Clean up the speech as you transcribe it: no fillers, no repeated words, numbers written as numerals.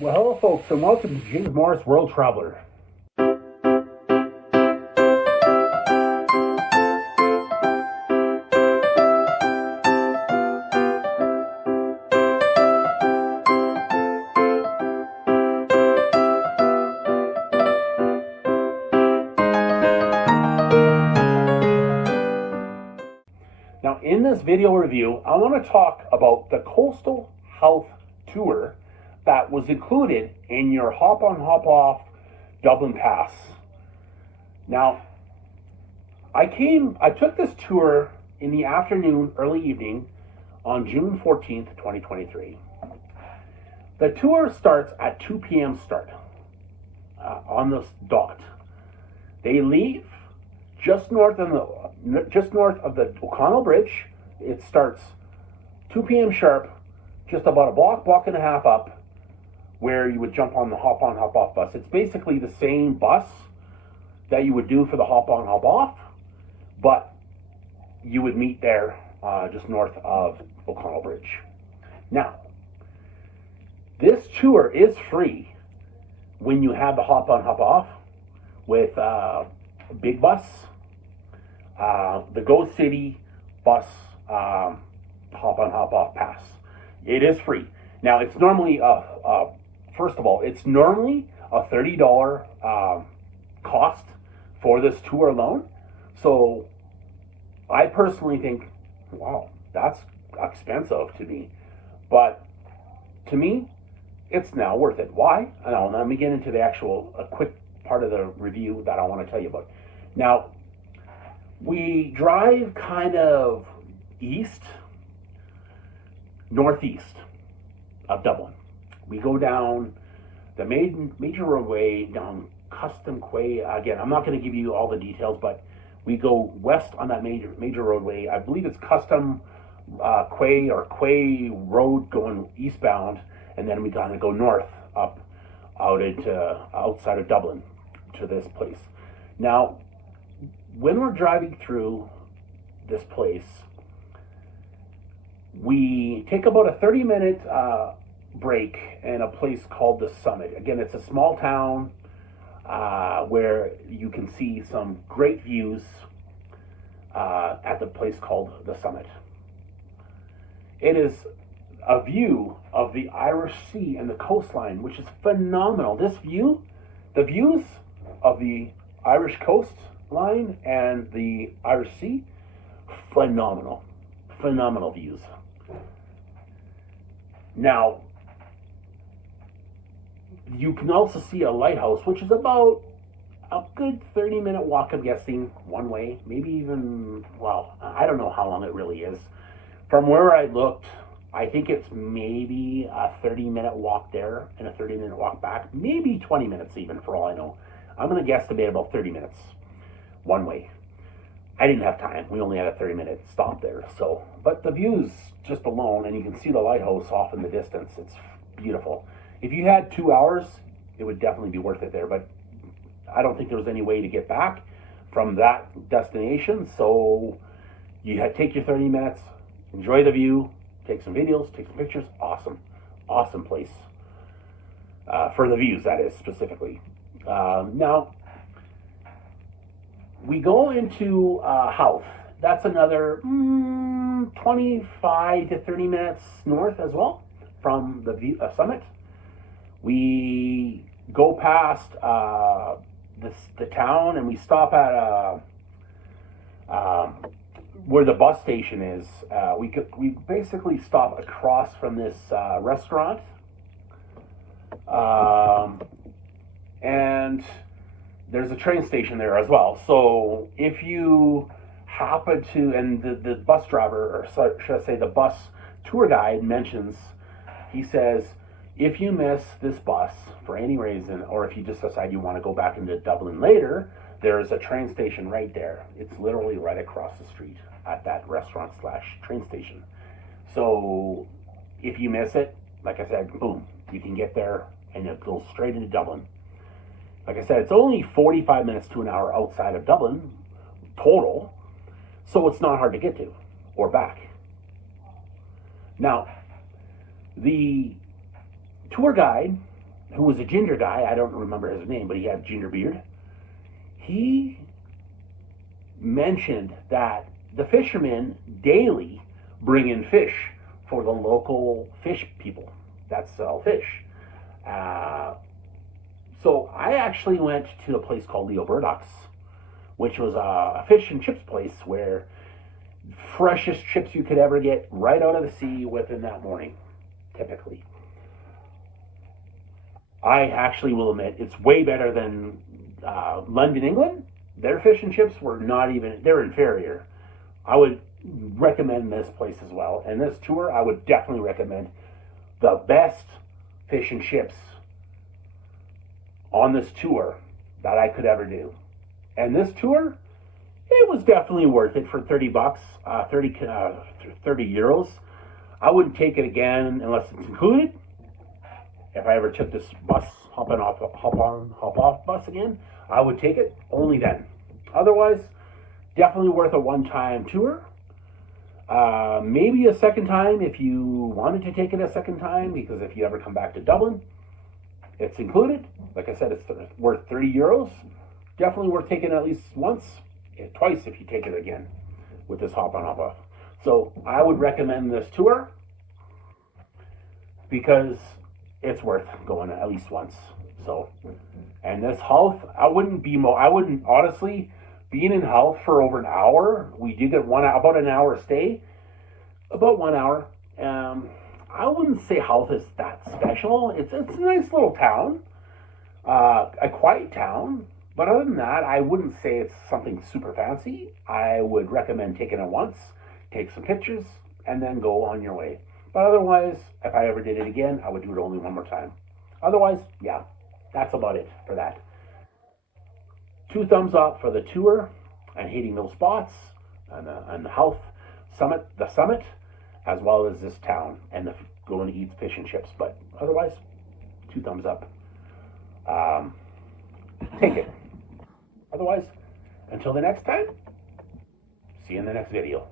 Well, hello, folks, and welcome to James Morris World Traveler. Now, in this video review, I want to talk about the Coastal Howth Tour that was included in your hop-on, hop-off Dublin Pass. Now, I took this tour in the afternoon, early evening, on June 14th, 2023. The tour starts at 2 p.m. start on this dot. They leave just north of the O'Connell Bridge. It starts 2 p.m. sharp, just about a block and a half up, where you would jump on the hop-on, hop-off bus. It's basically the same bus that you would do for the hop-on, hop-off, but you would meet there just north of O'Connell Bridge. Now, this tour is free when you have the hop-on, hop-off with a big bus, the Go City bus hop-on, hop-off pass. It is free. Now, it's normally, first of all, it's normally a $30 cost for this tour alone. So I personally think, wow, that's expensive to me. But to me, it's now worth it. Why? Now, let me get into the a quick part of the review that I want to tell you about. Now, we drive kind of northeast of Dublin. We go down the major roadway, down Custom Quay. Again, I'm not going to give you all the details, but we go west on that major roadway. I believe it's Custom Quay or Quay Road going eastbound, and then we kind of go north up outside of Dublin to this place. Now, when we're driving through this place, we take about a 30-minute break in a place called the Summit. Again, it's a small town where you can see some great views at the place called the Summit. It is a view of the Irish Sea and the coastline, which is phenomenal. The views of the Irish coastline and the Irish Sea, phenomenal views. Now, you can also see a lighthouse, which is about a good 30-minute walk, I'm guessing, one way, maybe even, well, I don't know how long it really is. From where I looked, I think it's maybe a 30-minute walk there and a 30-minute walk back, maybe 20 minutes even, for all I know. I'm going to guesstimate about 30 minutes one way. I didn't have time. We only had a 30-minute stop there. But the views just alone, and you can see the lighthouse off in the distance. It's beautiful. If you had 2 hours, it would definitely be worth it there. But I don't think there was any way to get back from that destination. So you take your 30 minutes, enjoy the view, take some videos, take some pictures. Awesome place. For the views, that is, specifically. Now, we go into Howth. That's another 25 to 30 minutes north as well from the Summit. We go past the town, and we stop at where the bus station is. We basically stop across from this restaurant, and there's a train station there as well. So if you happen to, and the bus driver, or should I say the bus tour guide mentions, he says, if you miss this bus for any reason, or if you just decide you want to go back into Dublin later, there's a train station right there. It's literally right across the street at that restaurant / train station. So if you miss it, like I said, boom, you can get there and it goes straight into Dublin. Like I said, it's only 45 minutes to an hour outside of Dublin total, so it's not hard to get to or back. Now, the tour guide who was a ginger guy. I don't remember his name, but he had a ginger beard. He mentioned that the fishermen daily bring in fish for the local fish people that sell fish. So I actually went to a place called Leo Burdock's, which was a fish and chips place where freshest chips you could ever get right out of the sea within that morning, typically. I actually will admit it's way better than London, England. Their fish and chips were not even, they're inferior. I would recommend this place as well. And this tour, I would definitely recommend the best fish and chips on this tour that I could ever do. And this tour, it was definitely worth it for 30 bucks, 30 euros. I wouldn't take it again unless it's included. If I ever took this bus, hop off bus again, I would take it only then. Otherwise, definitely worth a one-time tour. Maybe a second time if you wanted to take it a second time, because if you ever come back to Dublin, it's included. Like I said, it's worth 30 euros. Definitely worth taking at least once, twice if you take it again with this hop on, hop off. So I would recommend this tour because it's worth going at least once. So, and this Howth, I wouldn't honestly, being in Howth for over an hour, we did get about an hour stay, about 1 hour. I wouldn't say Howth is that special. It's a nice little town, a quiet town. But other than that, I wouldn't say it's something super fancy. I would recommend taking it once, take some pictures, and then go on your way. But otherwise, if I ever did it again, I would do it only one more time. Otherwise, yeah, that's about it for that. 2 thumbs up for the tour and hitting those spots and the Howth summit, as well as this town and the going to eat fish and chips. But otherwise, 2 thumbs up. Take it. Otherwise, until the next time, see you in the next video.